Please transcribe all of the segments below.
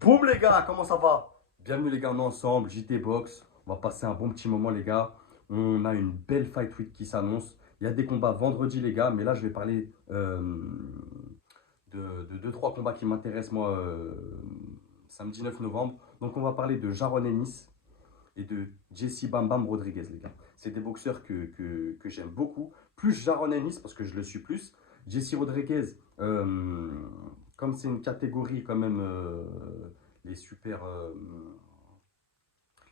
Boum les gars, comment ça va? Bienvenue les gars, on est ensemble, JT Box. On va passer un bon petit moment les gars. On a une belle Fight Week qui s'annonce. Il y a des combats vendredi les gars, mais là je vais parler de 2-3 combats qui m'intéressent moi samedi 9 novembre. Donc on va parler de Jaron Ennis et de Jesse Bam Bam Rodriguez les gars. C'est des boxeurs que j'aime beaucoup. Plus Jaron Ennis parce que je le suis plus. Jesse Rodriguez, comme c'est une catégorie quand même, les super,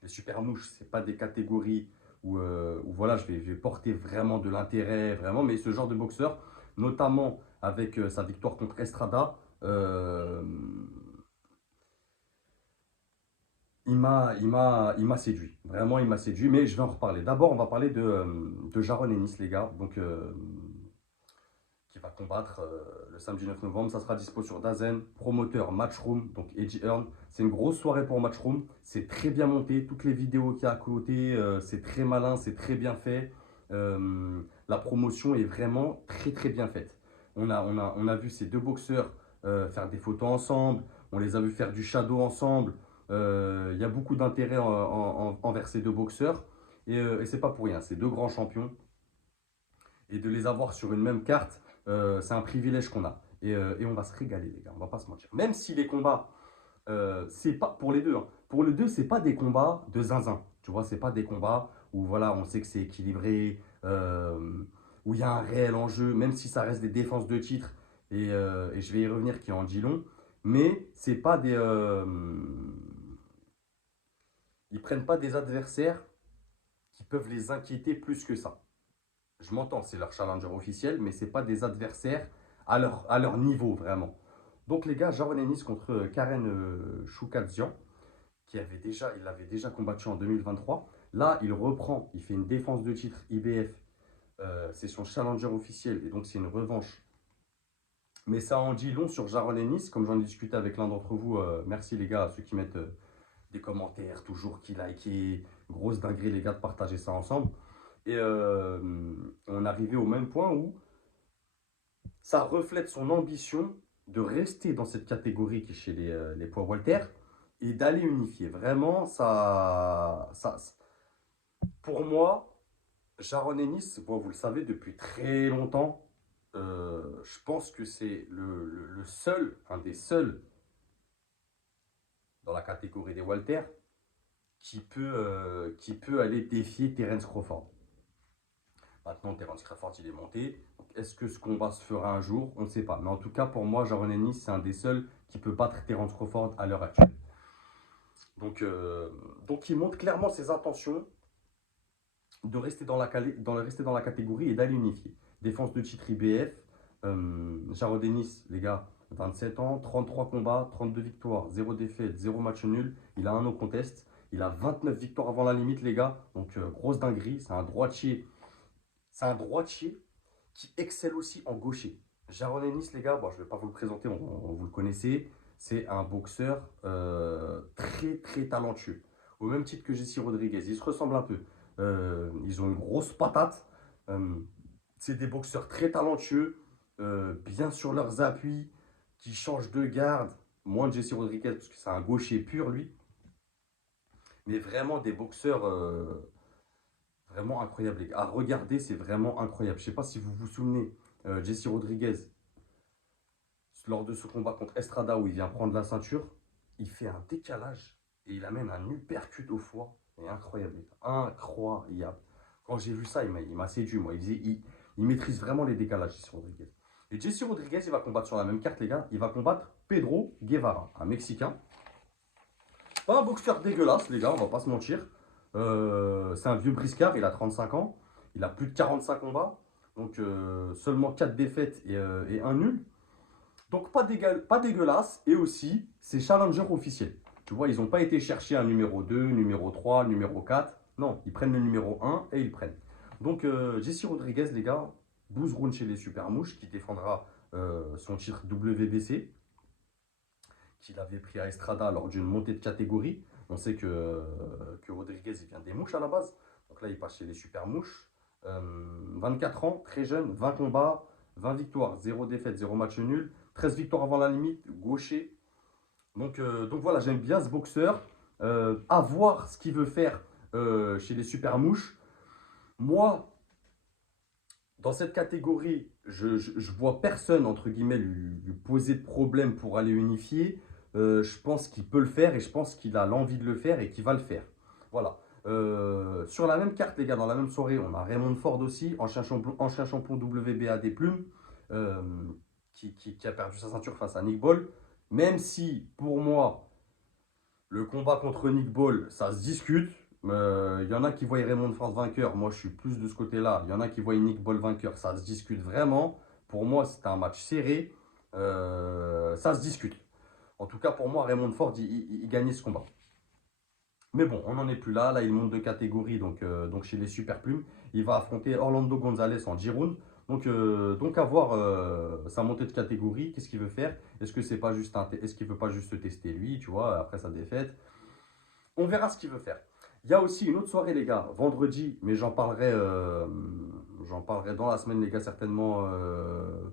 les super mouches, c'est pas des catégories où voilà, je vais porter vraiment de l'intérêt, vraiment, mais ce genre de boxeur, notamment avec sa victoire contre Estrada, il m'a séduit. Vraiment, il m'a séduit, mais je vais en reparler. D'abord, on va parler de Jaron Ennis, les gars. Donc, qui va combattre le samedi 9 novembre. Ça sera dispo sur Dazen, promoteur Matchroom, donc Eddie Hearn. C'est une grosse soirée pour Matchroom. C'est très bien monté. Toutes les vidéos qu'il y a à côté, c'est très malin, c'est très bien fait. La promotion est vraiment très très bien faite. On a vu ces deux boxeurs faire des photos ensemble. On les a vus faire du shadow ensemble. Il y a beaucoup d'intérêt envers ces deux boxeurs. Et c'est pas pour rien. C'est deux grands champions. Et de les avoir sur une même carte, c'est un privilège qu'on a. Et on va se régaler, les gars, on va pas se mentir. Même si les combats, c'est pas pour les deux. Hein. Pour les deux, c'est pas des combats de zinzin. Tu vois, c'est pas des combats où voilà, on sait que c'est équilibré, où il y a un réel enjeu, même si ça reste des défenses de titre. Et je vais y revenir qui en dit long. Mais c'est pas des, ils prennent pas des adversaires qui peuvent les inquiéter plus que ça. Je m'entends, c'est leur challenger officiel, mais c'est pas des adversaires à leur niveau vraiment. Donc les gars, Jaron Ennis contre Karen Choukadzian, il avait déjà combattu en 2023. Là, il reprend, il fait une défense de titre IBF. C'est son challenger officiel et donc c'est une revanche. Mais ça en dit long sur Jaron Ennis, comme j'en ai discuté avec l'un d'entre vous. Merci les gars, ceux qui mettent des commentaires, toujours qui likent. Grosse dinguerie les gars de partager ça ensemble. Et on arrivait au même point où ça reflète son ambition de rester dans cette catégorie qui est chez les poids Walter et d'aller unifier. Vraiment, pour moi, Jaron Ennis, bon, vous le savez depuis très longtemps, je pense que c'est le seul, un des seuls dans la catégorie des Walter qui peut aller défier Terence Crawford. Maintenant, Terence Crawford, il est monté. Est-ce que ce combat se fera un jour? On ne sait pas. Mais en tout cas, pour moi, Jaron Ennis, c'est un des seuls qui peut battre Terence Crawford à l'heure actuelle. Donc, euh, donc, il montre clairement ses intentions de rester rester dans la catégorie et d'aller unifier. Défense de titre IBF. Jaron Ennis, les gars, 27 ans, 33 combats, 32 victoires, 0 défaite, 0 match nul. Il a un no contest. Il a 29 victoires avant la limite, les gars. Donc, grosse dinguerie. C'est un droitier. C'est un droitier qui excelle aussi en gaucher. Jaron Ennis, les gars, bon, je ne vais pas vous le présenter, vous le connaissez. C'est un boxeur très très talentueux. Au même titre que Jesse Rodriguez. Ils se ressemblent un peu. Ils ont une grosse patate. Euh, c'est des boxeurs très talentueux, bien sur leurs appuis, qui changent de garde. Moins de Jesse Rodriguez, parce que c'est un gaucher pur, lui. Mais vraiment des boxeurs vraiment incroyables, les gars. À regarder, c'est vraiment incroyable. Je ne sais pas si vous vous souvenez, Jesse Rodriguez, lors de ce combat contre Estrada où il vient prendre la ceinture, il fait un décalage et il amène un uppercut au foie. Et incroyable, les gars. Incroyable. Quand j'ai vu ça, il m'a séduit, moi. Il maîtrise vraiment les décalages, Jesse Rodriguez. Et Jesse Rodriguez, il va combattre sur la même carte, les gars. Il va combattre Pedro Guevara, un Mexicain. Pas un boxeur dégueulasse, les gars, on va pas se mentir. C'est un vieux briscard, il a 35 ans. Il a plus de 45 combats. Donc seulement 4 défaites et un nul. Donc pas dégueulasse. Et aussi, c'est challenger officiel. Tu vois, ils n'ont pas été chercher un numéro 2, numéro 3, numéro 4. Non, ils prennent le numéro 1 et ils prennent. Donc Jesse Rodriguez, les gars, 12 rounds chez les Super Mouches, qui défendra son titre WBC, qu'il avait pris à Estrada lors d'une montée de catégorie. On sait que Rodriguez, il vient des mouches à la base. Donc là, il passe chez les Super Mouches. 24 ans, très jeune, 20 combats, 20 victoires, 0 défaite, 0 match nul. 13 victoires avant la limite, gaucher. Donc voilà, j'aime bien ce boxeur. À voir ce qu'il veut faire chez les super mouches. Moi, dans cette catégorie, je vois personne, entre guillemets, lui poser de problème pour aller unifier. Je pense qu'il peut le faire et je pense qu'il a l'envie de le faire et qu'il va le faire. Voilà. Sur la même carte, les gars, dans la même soirée, on a Raymond Ford aussi, ancien champion WBA des plumes, euh, qui a perdu sa ceinture face à Nick Ball. Même si, pour moi, le combat contre Nick Ball, ça se discute. Il y en a qui voient Raymond Ford vainqueur. Moi, je suis plus de ce côté-là. Il y en a qui voient Nick Ball vainqueur. Ça se discute vraiment. Pour moi, c'était un match serré. Ça se discute. En tout cas, pour moi, Raymond Ford, il gagnait ce combat. Mais bon, on n'en est plus là. Là, il monte de catégorie, donc chez les super plumes. Il va affronter Orlando Gonzalez en Giroud. Donc à voir sa montée de catégorie. Qu'est-ce qu'il veut faire? Est-ce qu'il veut pas juste se tester lui, tu vois, après sa défaite? On verra ce qu'il veut faire. Il y a aussi une autre soirée, les gars, vendredi, mais j'en parlerai dans la semaine, les gars, certainement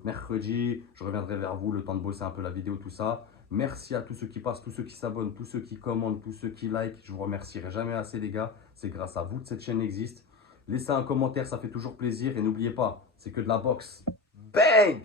mercredi. Je reviendrai vers vous, le temps de bosser un peu la vidéo, tout ça. Merci à tous ceux qui passent, tous ceux qui s'abonnent, tous ceux qui commentent, tous ceux qui like. Je vous remercierai jamais assez, les gars. C'est grâce à vous que cette chaîne existe. Laissez un commentaire, ça fait toujours plaisir. Et n'oubliez pas, c'est que de la boxe. Bang!